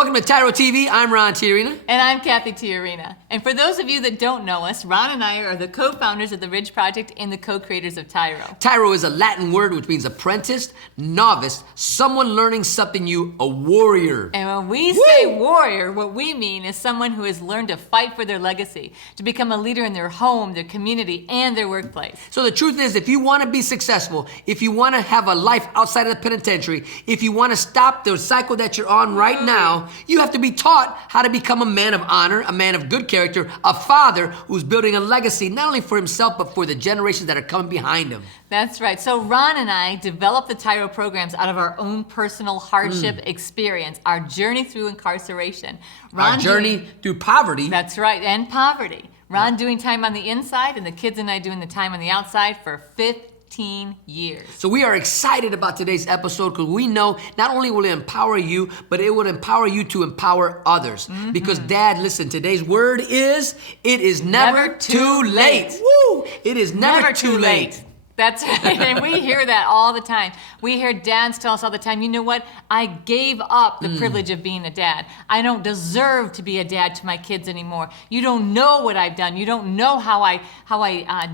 Welcome to TYRO TV. I'm Ron TYRO. And I'm Cathy TYRO. And for those of you that don't know us, Ron and I are the co-founders of the Ridge Project and the co-creators of TYRO. TYRO is a Latin word which means apprentice, novice, someone learning something new, a warrior. And when we say warrior, what we mean is someone who has learned to fight for their legacy, to become a leader in their home, their community, and their workplace. So the truth is, if you want to be successful, if you want to have a life outside of the penitentiary, if you want to stop the cycle that you're on right now, you have to be taught how to become a man of honor, a man of good character, a father who's building a legacy not only for himself, but for the generations that are coming behind him. That's right. So Ron and I developed the TYRO programs out of our own personal hardship experience, our journey through incarceration. Our journey through poverty. That's right, and poverty. Ron doing time on the inside, and the kids and I doing the time on the outside for 15 years. So we are excited about today's episode because we know not only will it empower you, but it will empower you to empower others. Because Dad, listen, today's word is, it is never too late. Woo! It is never too late. That's right, and we hear that all the time. We hear dads tell us all the time, you know what? I gave up the privilege of being a dad. I don't deserve to be a dad to my kids anymore. You don't know what I've done. You don't know how I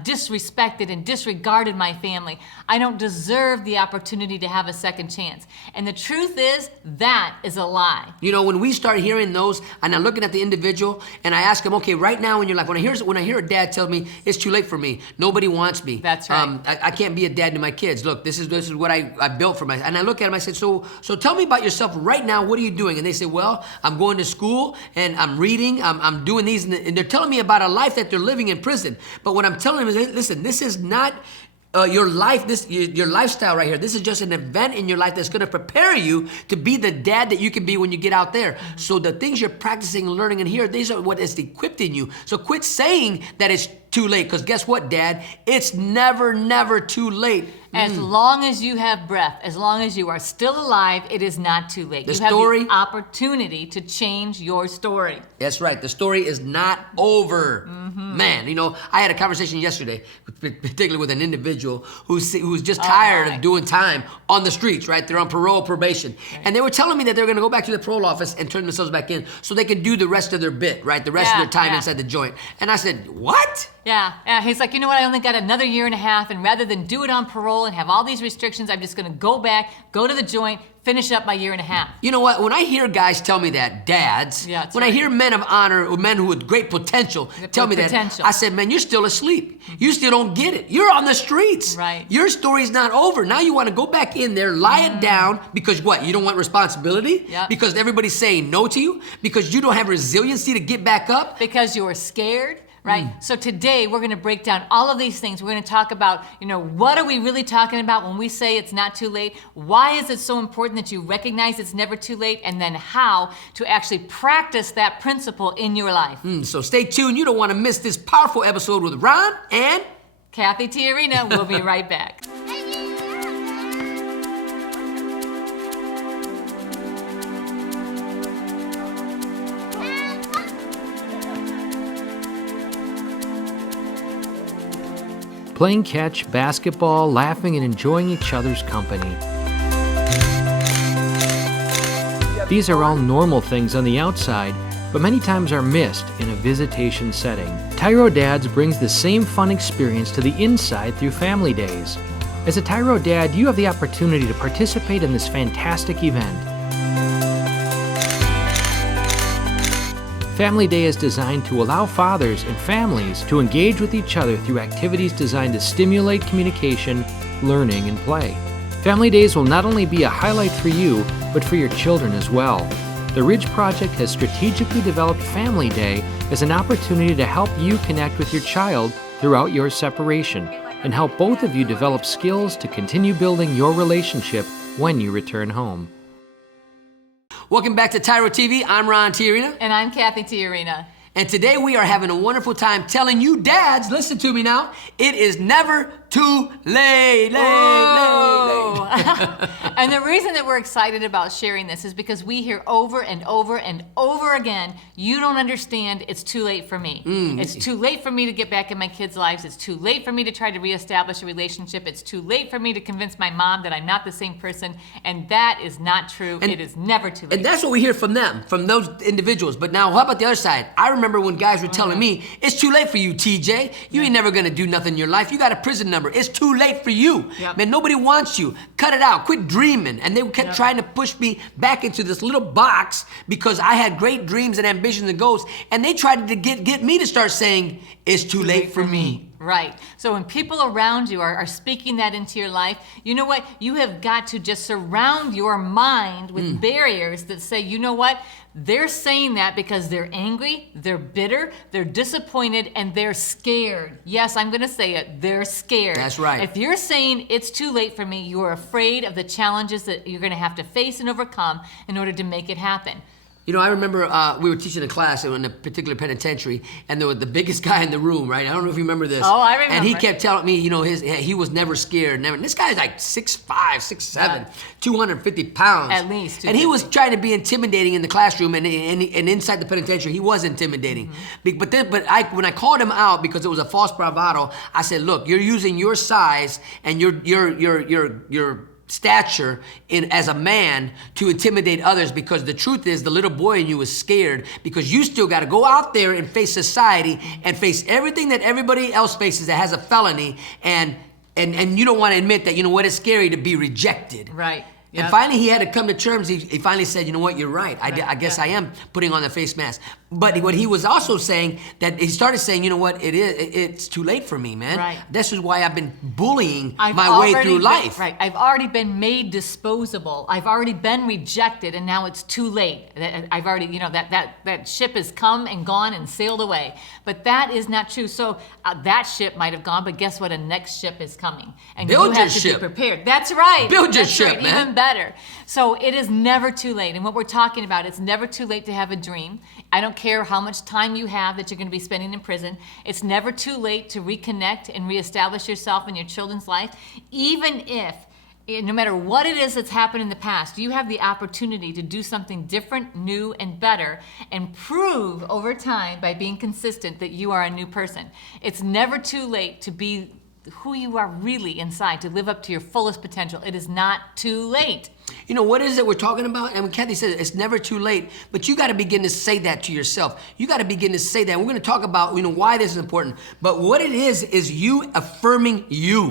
disrespected and disregarded my family. I don't deserve the opportunity to have a second chance. And the truth is, that is a lie. You know, when we start hearing those, and I'm looking at the individual, and I ask them, okay, right now in your life, when I hear a dad tell me, it's too late for me, nobody wants me. That's right. I can't be a dad to my kids. Look, this is what I built for my, and I look at them, I said, so tell me about yourself right now, what are you doing? And they say, well, I'm going to school, and I'm reading, I'm doing these, and they're telling me about a life that they're living in prison. But what I'm telling them is, listen, this is not your life, your lifestyle right here. This is just an event in your life that's gonna prepare you to be the dad that you can be when you get out there. So the things you're practicing and learning in here, these are what is equipping you. So quit saying that it's too late, because guess what, Dad? It's never too late. As long as you have breath, as long as you are still alive, it is not too late. You have the opportunity to change your story. That's right. The story is not over. Man, you know, I had a conversation yesterday, particularly with an individual who's just tired of doing time on the streets, right? They're on parole, probation. Right. And they were telling me that they're going to go back to the parole office and turn themselves back in so they can do the rest of their bit, right? The rest of their time inside the joint. And I said, what? Yeah, he's like, you know what, I only got another year and a half, and rather than do it on parole and have all these restrictions, I'm just gonna go back, go to the joint, finish up my year and a half. You know what, when I hear guys tell me that, dads, when I hear men of honor, or men who with great potential tell me that, I said, man, you're still asleep. You still don't get it. You're on the streets. Right. Your story's not over. Now you wanna go back in there, lie it down, because what, you don't want responsibility? Because everybody's saying no to you? Because you don't have resiliency to get back up? Because you're scared? Right? So today we're gonna break down all of these things. We're gonna talk about, you know, what are we really talking about when we say it's not too late? Why is it so important that you recognize it's never too late? And then how to actually practice that principle in your life. So stay tuned. You don't wanna miss this powerful episode with Ron and Cathy TYRO. We'll be right back. Playing catch, basketball, laughing, and enjoying each other's company. These are all normal things on the outside, but many times are missed in a visitation setting. TYRO Dads brings the same fun experience to the inside through family days. As a TYRO Dad, you have the opportunity to participate in this fantastic event. Family Day is designed to allow fathers and families to engage with each other through activities designed to stimulate communication, learning, and play. Family Days will not only be a highlight for you, but for your children as well. The Ridge Project has strategically developed Family Day as an opportunity to help you connect with your child throughout your separation and help both of you develop skills to continue building your relationship when you return home. welcome back to TYRO TV. I'm Ron TYRO. And I'm Cathy TYRO. And today we are having a wonderful time telling you dads, listen to me now, it is never too late. Whoa. And the reason that we're excited about sharing this is because we hear over and over and over again, you don't understand, it's too late for me. It's too late for me to get back in my kids' lives. It's too late for me to try to reestablish a relationship. It's too late for me to convince my mom that I'm not the same person. And that is not true. It is never too late. And that's what we hear from them, from those individuals. But now, how about the other side? I remember when guys were telling me, it's too late for you, TJ. You ain't never gonna do nothing in your life. You got a prison number. It's too late for you. Yep. Man, nobody wants you. Cut it out. Quit dreaming. And they kept trying to push me back into this little box because I had great dreams and ambitions and goals. And they tried to get me to start saying, it's too late for me. Right. So when people around you are speaking that into your life, you know what? You have got to just surround your mind with barriers that say, you know what? They're saying that because they're angry, they're bitter, they're disappointed, and they're scared. Yes, I'm going to say it. They're scared. That's right. If you're saying it's too late for me, you're afraid of the challenges that you're going to have to face and overcome in order to make it happen. You know, I remember we were teaching a class in a particular penitentiary, and there was the biggest guy in the room, right? I don't know if you remember this. Oh, I remember. And he kept telling me, you know, he was never scared. Never. This guy's like 6'5", 6'7", 250 pounds. At least. And he was trying to be intimidating in the classroom, and inside the penitentiary, he was intimidating. But when I called him out because it was a false bravado, I said, look, you're using your size and your stature as a man to intimidate others, because the truth is the little boy in you is scared because you still got to go out there and face society and face everything that everybody else faces that has a felony, and you don't want to admit that, you know what, it's scary to be rejected. Right. And Yep. finally he had to come to terms. He finally said, you know what, you're right. I guess I am putting on the face mask. But what he was also saying, that he started saying, you know what, it's too late for me, man. Right. This is why I've been bullying my way through life. Right. I've already been made disposable. I've already been rejected, and now it's too late. I've already, you know, that ship has come and gone and sailed away. But that is not true. So that ship might have gone, but guess what? A next ship is coming. And Build you have your to ship. be prepared. That's right. Build your That's ship, right. man. Even better. So it is never too late. And what we're talking about, it's never too late to have a dream. I don't care how much time you have that you're going to be spending in prison. It's never too late to reconnect and reestablish yourself in your children's life. Even if, no matter what it is that's happened in the past, you have the opportunity to do something different, new, and better, and prove over time by being consistent that you are a new person. It's never too late to be who you are really inside, to live up to your fullest potential. It is not too late. You know, what is it we're talking about? And when Cathy said it's never too late, but you got to begin to say that to yourself. You got to begin to say that. We're going to talk about, you know, why this is important. But what it is you affirming you.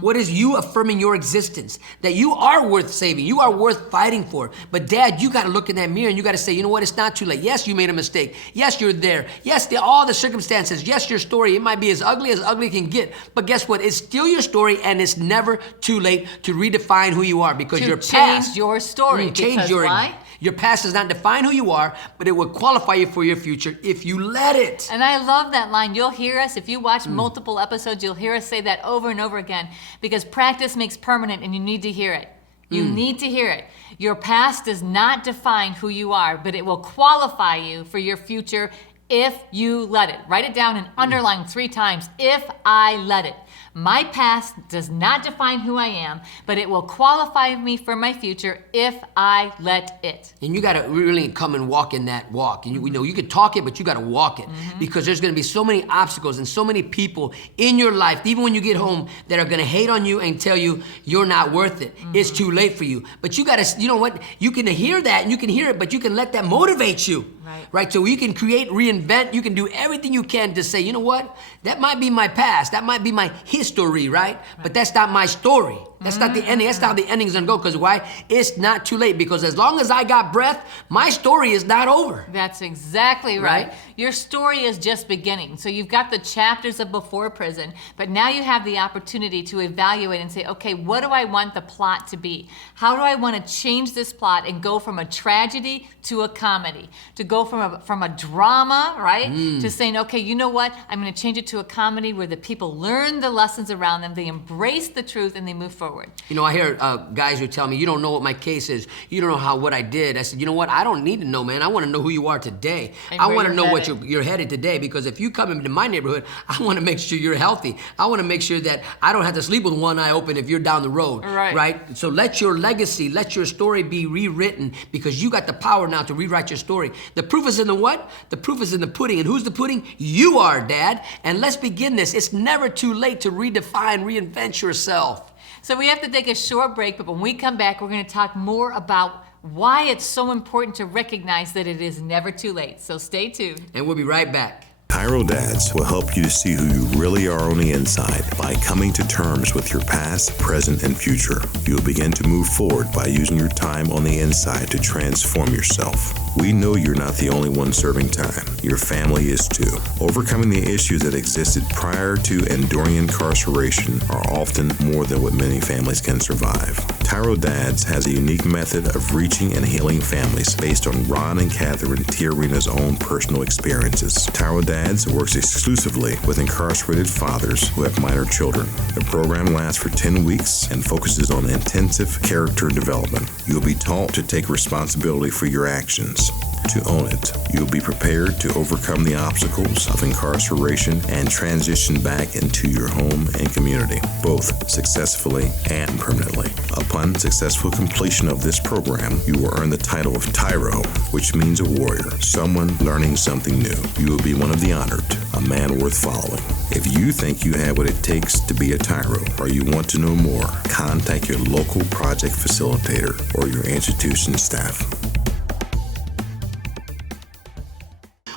What is you affirming your existence? That you are worth saving. You are worth fighting for. But Dad, you got to look in that mirror and you got to say, you know what? It's not too late. Yes, you made a mistake. Yes, you're there. Yes, all the circumstances. Yes, your story. It might be as ugly can get. But guess what? It's still your story, and it's never too late to redefine who you are, because To your change past. your story. Change Because why? Your past does not define who you are, but it will qualify you for your future if you let it. And I love that line. You'll hear us, if you watch multiple episodes, you'll hear us say that over and over again, because practice makes permanent, and you need to hear it. You need to hear it. Your past does not define who you are, but it will qualify you for your future if you let it. Write it down and underline 3 times, if I let it. My past does not define who I am, but it will qualify me for my future if I let it. And you got to really come and walk in that walk. And you know, you can talk it, but you got to walk it, because there's going to be so many obstacles and so many people in your life, even when you get home, that are going to hate on you and tell you you're not worth it. It's too late for you. But you got to, you know what? You can hear that and you can hear it, but you can let that motivate you. Right? So you can create, reinvent, you can do everything you can to say, you know what? That might be my past. That might be my history, right? But that's not my story. That's not the ending. That's not how the ending's gonna go. Because why? It's not too late. Because as long as I got breath, my story is not over. That's exactly right. Right? Your story is just beginning. So you've got the chapters of before prison, but now you have the opportunity to evaluate and say, okay, what do I want the plot to be? How do I want to change this plot and go from a tragedy to a comedy? To go from a drama, right? To saying, okay, you know what? I'm going to change it to a comedy where the people learn the lessons around them, they embrace the truth, and they move forward. forward. You know, I hear guys who tell me, you don't know what my case is. You don't know what I did. I said, you know what? I don't need to know, man. I want to know who you are today. And I where want to you're know what headed. you're headed today, because if you come into my neighborhood, I want to make sure you're healthy. I want to make sure that I don't have to sleep with one eye open if you're down the road. Right? So let your legacy, let your story be rewritten, because you got the power now to rewrite your story. The proof is in the what? The proof is in the pudding. And who's the pudding? You are, Dad. And let's begin this. It's never too late to redefine, reinvent yourself. So we have to take a short break, but when we come back, we're going to talk more about why it's so important to recognize that it is never too late. So stay tuned. And we'll be right back. TYRO Dads will help you to see who you really are on the inside by coming to terms with your past, present, and future. You will begin to move forward by using your time on the inside to transform yourself. We know you're not the only one serving time. Your family is too. Overcoming the issues that existed prior to and during incarceration are often more than what many families can survive. TYRO Dads has a unique method of reaching and healing families based on Ron and Catherine Tiarina's own personal experiences. TYRO Dads works exclusively with incarcerated fathers who have minor children. The program lasts for 10 weeks and focuses on intensive character development. You'll be taught to take responsibility for your actions, to own it. You'll be prepared to overcome the obstacles of incarceration and transition back into your home and community, both successfully and permanently. Upon successful completion of this program, you will earn the title of TYRO, which means a warrior, someone learning something new. You will be one of the honored, a man worth following. If you think you have what it takes to be a TYRO, or you want to know more, contact your local project facilitator or your institution staff.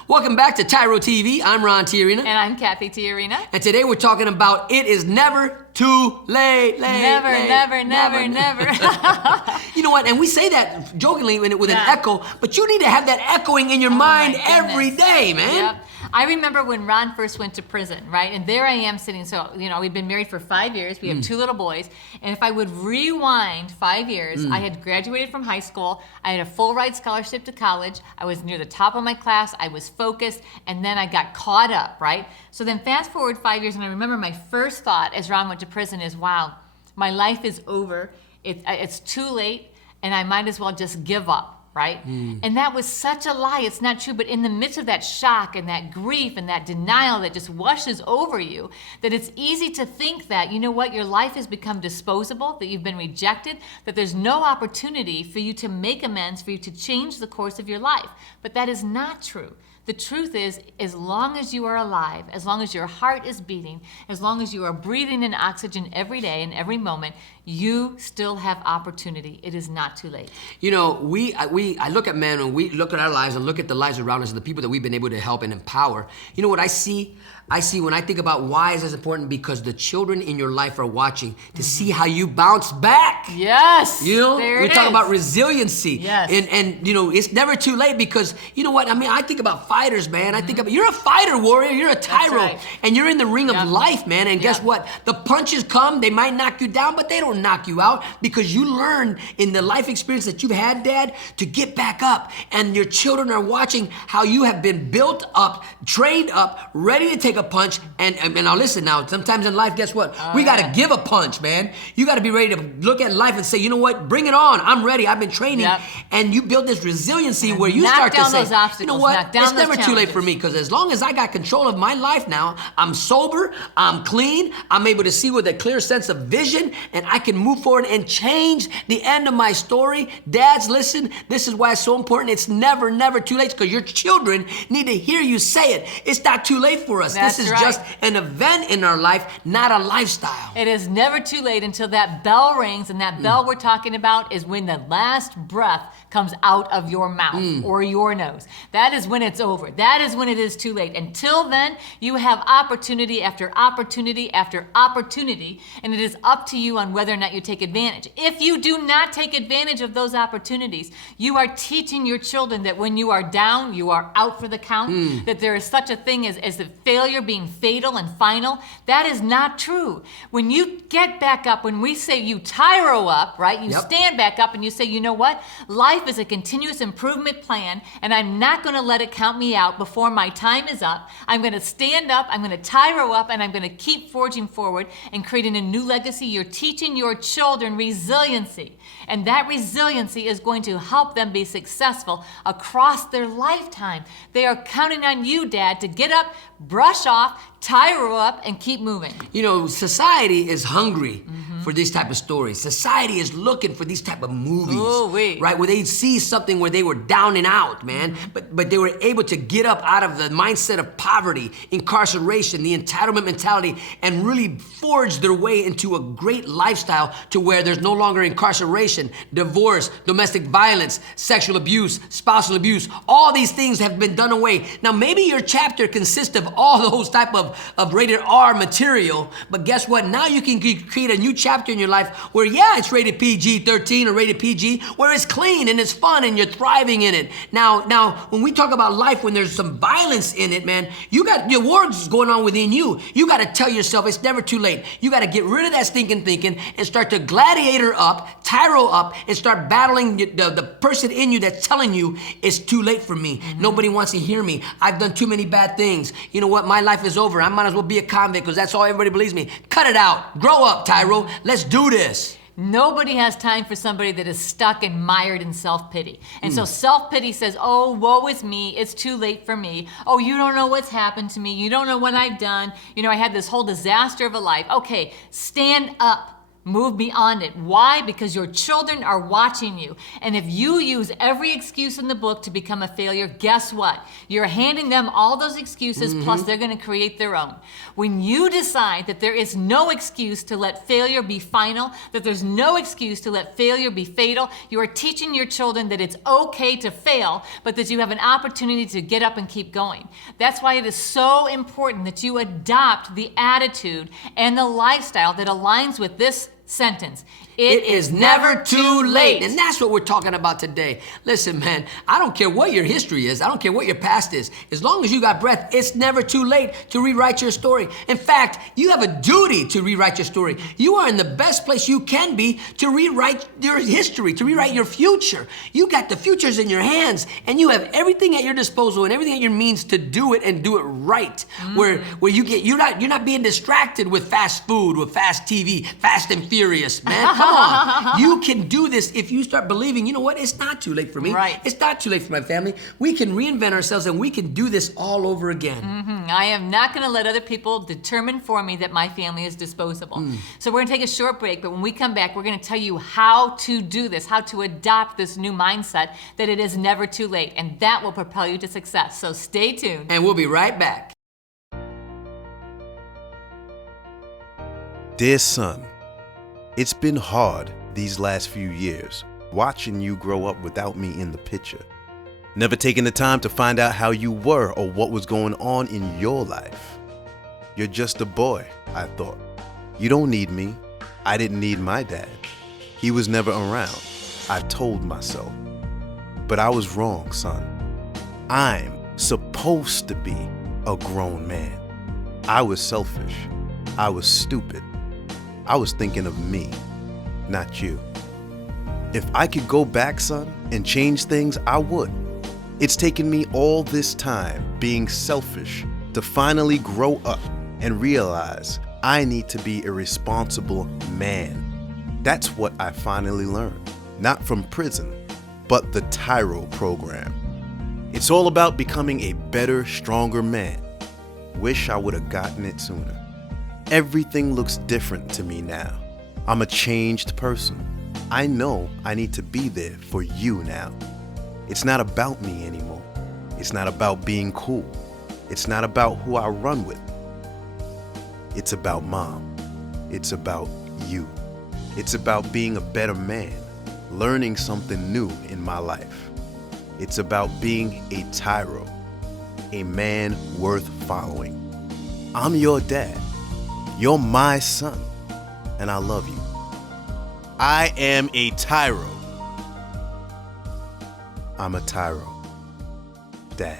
Welcome back to TYRO TV. I'm Ron Tiarina. And I'm Cathy Tiarina. And today we're talking about it is never too late. Never. You know what? And we say that jokingly with an echo, but you need to have that echoing in your mind every day, man. Yep. I remember when Ron first went to prison, right? And there I am sitting, so, you know, we'd been married for 5 years. We have 2 little boys. And if I would rewind 5 years, I had graduated from high school. I had a full ride scholarship to college. I was near the top of my class. I was focused. And then I got caught up, right? So then fast forward 5 years, and I remember my first thought as Ron went to prison is, wow, my life is over. It's too late, and I might as well just give up. Right? And that was such a lie. It's not true. But in the midst of that shock and that grief and that denial that just washes over you, that it's easy to think that, you know what, your life has become disposable, that you've been rejected, that there's no opportunity for you to make amends, for you to change the course of your life. But that is not true. The truth is, as long as you are alive, as long as your heart is beating, as long as you are breathing in oxygen every day and every moment, you still have opportunity. It is not too late. You know, I look at men, and we look at our lives and look at the lives around us and the people that we've been able to help and empower. You know what I see? I see when I think about why is this important, because the children in your life are watching to see how you bounce back. Yes. You know, there we it talk is. about resiliency. Yes. And you know, it's never too late, because you know what? I mean, I think about fighters, man. I think about, you're a fighter, warrior. You're a TYRO. right. And you're in the ring of life, man. And guess what? The punches come, they might knock you down, but they don't knock you out, because you learn in the life experience that you've had, Dad, to get back up. And your children are watching how you have been built up, trained up, ready to take a punch. And now listen, now sometimes in life, guess what? We got to give a punch, man. You got to be ready to look at life and say, you know what? Bring it on. I'm ready. I've been training. And you build this resiliency where you start to say, you know what? It's never too late for me, because as long as I got control of my life now, I'm sober, I'm clean, I'm able to see with a clear sense of vision, and I can move forward and change the end of my story. Dads, listen, this is why it's so important. It's never, never too late, because your children need to hear you say it. It's not too late for us. That's this is right. just an event in our life, not a lifestyle. It is never too late until that bell rings, and that bell we're talking about is when the last breath comes out of your mouth or your nose. That is when it's over. That is when it is too late. Until then, you have opportunity after opportunity after opportunity, and it is up to you on whether or not you take advantage. If you do not take advantage of those opportunities, you are teaching your children that when you are down, you are out for the count, that there is such a thing as the failure being fatal and final. That is not true. When you get back up, when we say you TYRO up, right? You stand back up and you say, you know what? Life Life is a continuous improvement plan, and I'm not going to let it count me out before my time is up. I'm going to stand up, I'm going to TYRO up, and I'm going to keep forging forward and creating a new legacy. You're teaching your children resiliency, and that resiliency is going to help them be successful across their lifetime. They are counting on you, Dad, to get up, brush off, TYRO up, and keep moving. You know, society is hungry for these type of stories. Society is looking for these type of movies, Ooh-wee. right? Where they see something where they were down and out, man, but they were able to get up out of the mindset of poverty, incarceration, the entitlement mentality, and really forge their way into a great lifestyle to where there's no longer incarceration, divorce, domestic violence, sexual abuse, spousal abuse. All these things have been done away. Now, maybe your chapter consists of all those type of rated R material, but guess what? Now you can create a new chapter in your life where, yeah, it's rated PG-13 or rated PG, where it's clean and it's fun and you're thriving in it. Now, when we talk about life, when there's some violence in it, man, you got your wars going on within you. You got to tell yourself it's never too late. You got to get rid of that stinking thinking and start to gladiator up, TYRO up, and start battling the person in you that's telling you it's too late for me. Nobody wants to hear me. I've done too many bad things. You know what? My life is over. I might as well be a convict because that's all everybody believes me. Cut it out. Grow up, TYRO. Let's do this. Nobody has time for somebody that is stuck and mired in self-pity. And so self-pity says, oh, woe is me, it's too late for me. Oh, you don't know what's happened to me. You don't know what I've done. You know, I had this whole disaster of a life. Okay, stand up. Move beyond it. Why? Because your children are watching you. And if you use every excuse in the book to become a failure, guess what? You're handing them all those excuses, plus they're going to create their own. When you decide that there is no excuse to let failure be final, that there's no excuse to let failure be fatal, you are teaching your children that it's okay to fail, but that you have an opportunity to get up and keep going. That's why it is so important that you adopt the attitude and the lifestyle that aligns with this sentence. It is never too late. And that's what we're talking about today. Listen, man, I don't care what your history is. I don't care what your past is. As long as you got breath, it's never too late to rewrite your story. In fact, you have a duty to rewrite your story. You are in the best place you can be to rewrite your history, to rewrite your future. You got the futures in your hands, and you have everything at your disposal and everything at your means to do it and do it right. Where you're not being distracted with fast food, with fast TV, Fast and Furious, man. Come on. You can do this if you start believing, you know what, it's not too late for me. Right. It's not too late for my family. We can reinvent ourselves and we can do this all over again. I am not going to let other people determine for me that my family is disposable. So we're going to take a short break, but when we come back, we're going to tell you how to do this, how to adopt this new mindset that it is never too late, and that will propel you to success. So stay tuned. And we'll be right back. Dear son, it's been hard these last few years, watching you grow up without me in the picture. Never taking the time to find out how you were or what was going on in your life. You're just a boy, I thought. You don't need me. I didn't need my dad. He was never around, I told myself. But I was wrong, son. I'm supposed to be a grown man. I was selfish. I was stupid. I was thinking of me, not you. If I could go back, son, and change things, I would. It's taken me all this time being selfish to finally grow up and realize I need to be a responsible man. That's what I finally learned, not from prison, but the TYRO program. It's all about becoming a better, stronger man. Wish I would have gotten it sooner. Everything looks different to me now. I'm a changed person. I know I need to be there for you now. It's not about me anymore. It's not about being cool. It's not about who I run with. It's about Mom. It's about you. It's about being a better man, learning something new in my life. It's about being a TYRO, a man worth following. I'm your dad. You're my son, and I love you. I am a TYRO. I'm a TYRO. Dad.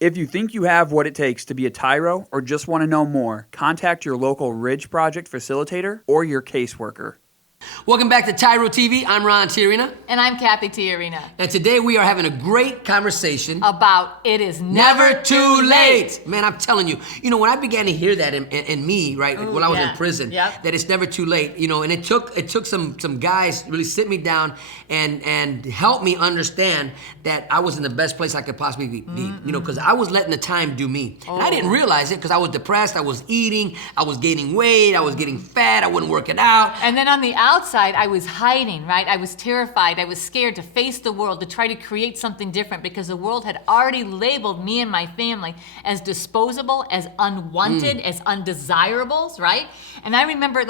If you think you have what it takes to be a TYRO or just want to know more, contact your local Ridge Project facilitator or your caseworker. Welcome back to TYRO TV. I'm Ron Tiarina. And I'm Cathy Tiarina. And today we are having a great conversation About it is never too late. Man, I'm telling you, when I began to hear that in me, right, Ooh, when I was yeah. in prison, Yep. that it's never too late, and it took some guys really sit me down and help me understand that I was in the best place I could possibly be, because I was letting the time do me. And I didn't realize it because I was depressed, I was eating, I was gaining weight, I was getting fat, I wasn't working out. And then on the outside, I was hiding, right? I was terrified. I was scared to face the world, to try to create something different because the world had already labeled me and my family as disposable, as unwanted, as undesirables, right? And I remember,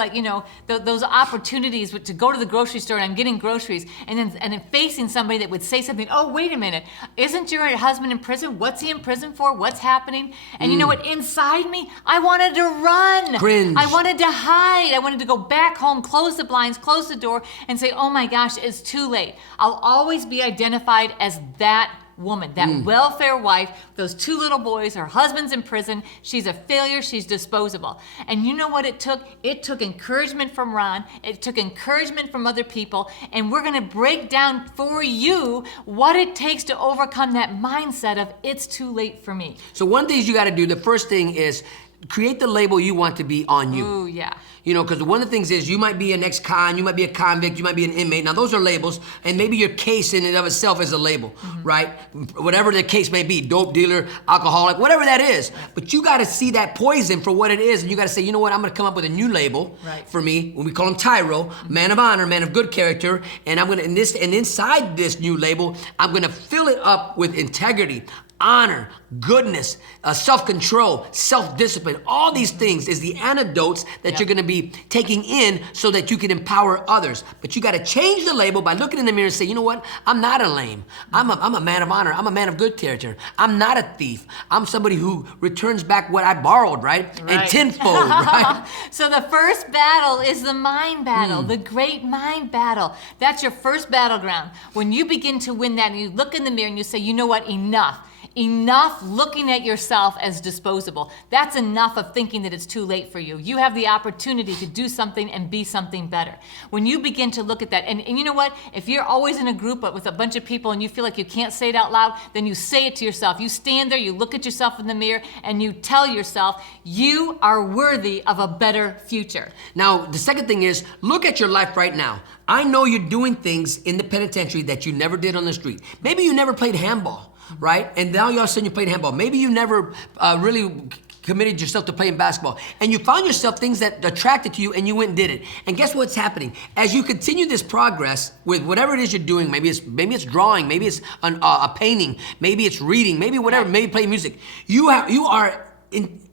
those opportunities to go to the grocery store and I'm getting groceries and then facing somebody that would say something, oh, wait a minute, isn't your husband in prison? What's he in prison for? What's happening? And you know what? Inside me, I wanted to run. Cringe. I wanted to hide. I wanted to go back home, close the blinds, close the door, and say, oh my gosh, it's too late. I'll always be identified as that woman, that welfare wife, those two little boys, her husband's in prison, she's a failure, she's disposable. And you know what it took? It took encouragement from Ron, it took encouragement from other people, and we're gonna break down for you what it takes to overcome that mindset of it's too late for me. So one thing you got to do, the first thing is create the label you want to be on you. Ooh, yeah. Because one of the things is you might be an ex-con, you might be a convict, you might be an inmate. Now those are labels, and maybe your case in and of itself is a label, right? Whatever the case may be, dope dealer, alcoholic, whatever that is. But you gotta see that poison for what it is, and you gotta say, you know what, I'm gonna come up with a new label for me, when we call him TYRO, man of honor, man of good character, and inside this new label, I'm gonna fill it up with integrity, honor, goodness, self-control, self-discipline. All these things is the antidotes that you're gonna be taking in so that you can empower others. But you gotta change the label by looking in the mirror and say, you know what? I'm not a lame. I'm a man of honor. I'm a man of good character. I'm not a thief. I'm somebody who returns back what I borrowed, right? And tenfold, right? So the first battle is the mind battle, the great mind battle. That's your first battleground. When you begin to win that and you look in the mirror and you say, you know what, enough. Enough looking at yourself as disposable. That's enough of thinking that it's too late for you. You have the opportunity to do something and be something better. When you begin to look at that, and you know what? If you're always in a group with a bunch of people and you feel like you can't say it out loud, then you say it to yourself. You stand there, you look at yourself in the mirror, and you tell yourself, you are worthy of a better future. Now, the second thing is, look at your life right now. I know you're doing things in the penitentiary that you never did on the street. Maybe you never played handball. Right? And now all of a sudden you played handball. Maybe you never really committed yourself to playing basketball. And you found yourself things that attracted to you and you went and did it. And guess what's happening? As you continue this progress with whatever it is you're doing, maybe it's drawing, maybe it's a painting, maybe it's reading, maybe whatever, maybe playing music. You are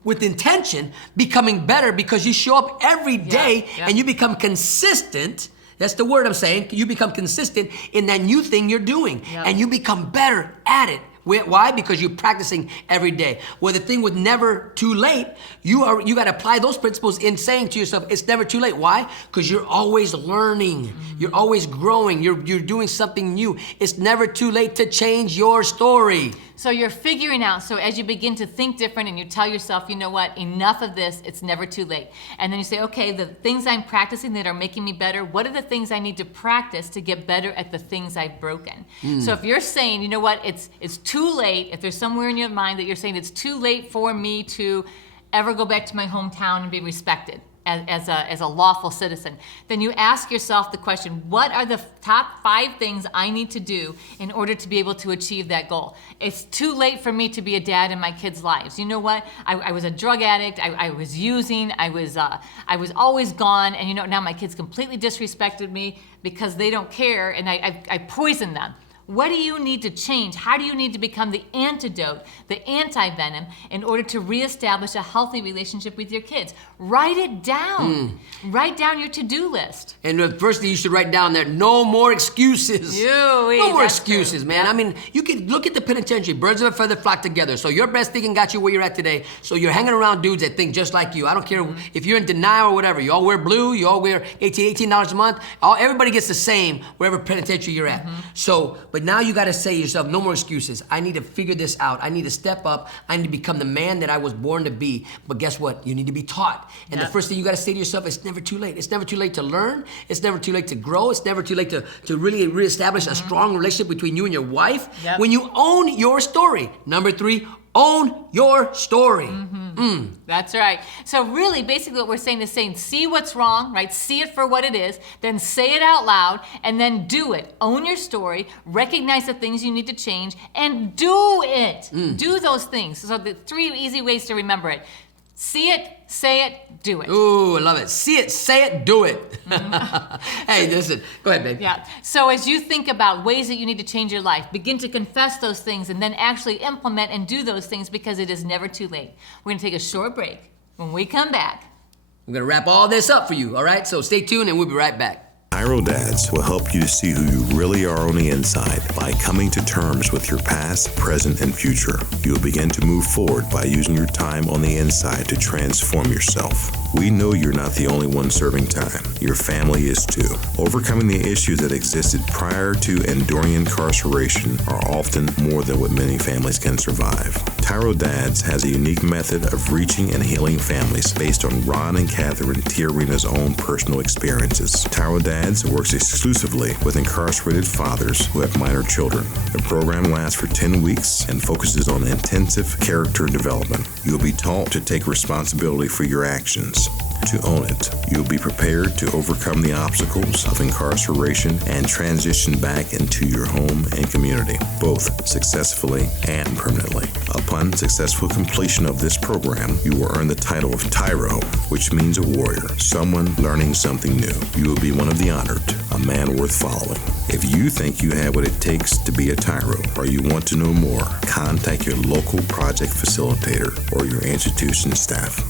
with intention becoming better because you show up every day and you become consistent. That's the word I'm saying. You become consistent in that new thing you're doing. And you become better at it. Why? Because you're practicing every day. Well, the thing with never too late, you got to apply those principles in saying to yourself, it's never too late. Why? Because you're always learning. You're always growing. You're doing something new. It's never too late to change your story. So you're figuring out, so as you begin to think different and you tell yourself, you know what, enough of this, it's never too late. And then you say, okay, the things I'm practicing that are making me better, what are the things I need to practice to get better at the things I've broken? So if you're saying, you know what, it's too late, if there's somewhere in your mind that you're saying it's too late for me to ever go back to my hometown and be respected as a lawful citizen, then you ask yourself the question, what are the top 5 things I need to do in order to be able to achieve that goal? It's too late for me to be a dad in my kids' lives. You know what? I was a drug addict, I was using, I was always gone, and now my kids completely disrespected me because they don't care, and I poisoned them. What do you need to change? How do you need to become the antidote, the anti-venom, in order to reestablish a healthy relationship with your kids? Write it down. Write down your to-do list. And the first thing you should write down there, no more excuses. No more excuses, man. I mean, you can look at the penitentiary, birds of a feather flock together. So your best thinking got you where you're at today. So you're hanging around dudes that think just like you. I don't care if you're in denial or whatever. You all wear blue, you all wear $18 a month. Everybody gets the same wherever penitentiary you're at. So, but But now you got to say to yourself, no more excuses. I need to figure this out. I need to step up. I need to become the man that I was born to be. But guess what? You need to be taught. And the first thing you got to say to yourself, it's never too late. It's never too late to learn. It's never too late to grow. It's never too late to really reestablish a strong relationship between you and your wife. When you own your story. Number 3, own your story. That's right. So really, basically what we're saying is see what's wrong, right? See it for what it is, then say it out loud, and then do it. Own your story, recognize the things you need to change, and do it. Do those things. So the 3 easy ways to remember it. See it, say it, do it. Ooh, I love it. See it, say it, do it. Hey, listen. Go ahead, babe. Yeah. So as you think about ways that you need to change your life, begin to confess those things and then actually implement and do those things because it is never too late. We're going to take a short break. When we come back, I'm going to wrap all this up for you, all right? So stay tuned and we'll be right back. TYRO Dads will help you to see who you really are on the inside by coming to terms with your past, present, and future. You will begin to move forward by using your time on the inside to transform yourself. We know you're not the only one serving time. Your family is too. Overcoming the issues that existed prior to and during incarceration are often more than what many families can survive. TYRO Dads has a unique method of reaching and healing families based on Ron and Catherine Tiarina's own personal experiences. TYRO Dads works exclusively with incarcerated fathers who have minor children. The program lasts for 10 weeks and focuses on intensive character development. You'll be taught to take responsibility for your actions, to own it. You'll be prepared to overcome the obstacles of incarceration and transition back into your home and community, both successfully and permanently. Upon successful completion of this program, you will earn the title of TYRO, which means a warrior, someone learning something new. You will be one of the honored, a man worth following. If you think you have what it takes to be a TYRO or you want to know more, contact your local project facilitator or your institution staff.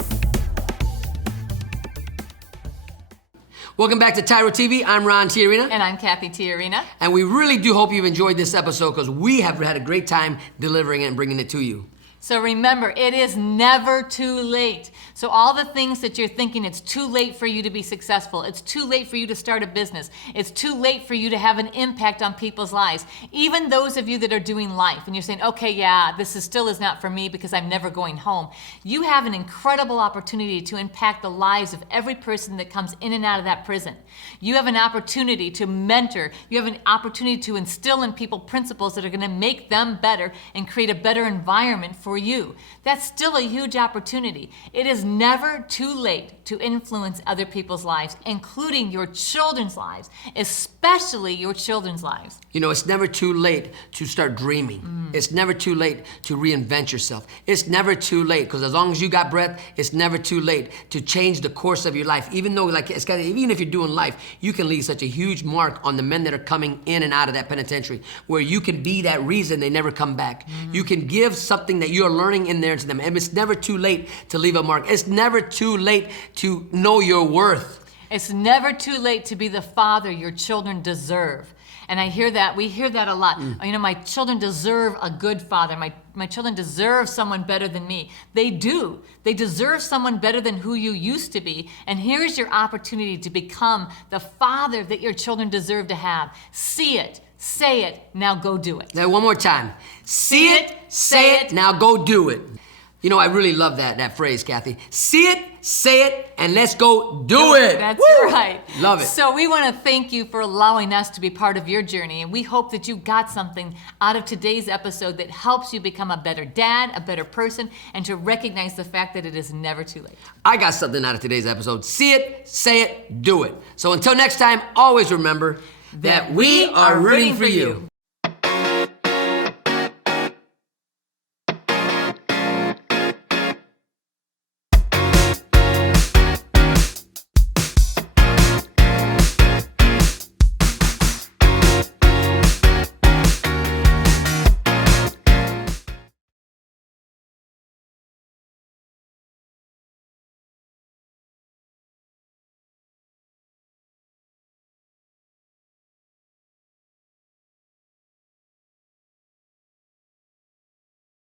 Welcome back to TYRO TV. I'm Ron Tiarina. and I'm Cathy Tiarina. And we really do hope you've enjoyed this episode because we have had a great time delivering it and bringing it to you. So remember, it is never too late. So all the things that you're thinking, it's too late for you to be successful. It's too late for you to start a business. It's too late for you to have an impact on people's lives. Even those of you that are doing life and you're saying, okay, yeah, this still is not for me because I'm never going home. You have an incredible opportunity to impact the lives of every person that comes in and out of that prison. You have an opportunity to mentor. You have an opportunity to instill in people principles that are going to make them better and create a better environment for you. That's still a huge opportunity. It is never too late to influence other people's lives, including your children's lives, especially your children's lives. You know, it's never too late to start dreaming. It's never too late to reinvent yourself. It's never too late, because as long as you got breath, it's never too late to change the course of your life. Even though, even if you're doing life, you can leave such a huge mark on the men that are coming in and out of that penitentiary, where you can be that reason they never come back. You can give something that you're learning in there to them. And it's never too late to leave a mark. It's never too late to know your worth. It's never too late to be the father your children deserve. And I hear that, we hear that a lot. You know, my children deserve a good father. My children deserve someone better than me. They do. They deserve someone better than who you used to be. And here's your opportunity to become the father that your children deserve to have. See it, say it, now go do it. Now, one more time. See it, say it, now go do it. You know, I really love that phrase, Cathy. See it, say it, and let's go do it. That's Woo! right. Love it. So we want to thank you for allowing us to be part of your journey, and we hope that you got something out of today's episode that helps you become a better dad, a better person, and to recognize the fact that it is never too late. I got something out of today's episode. See it, say it, do it. So until next time, always remember that we are rooting for you.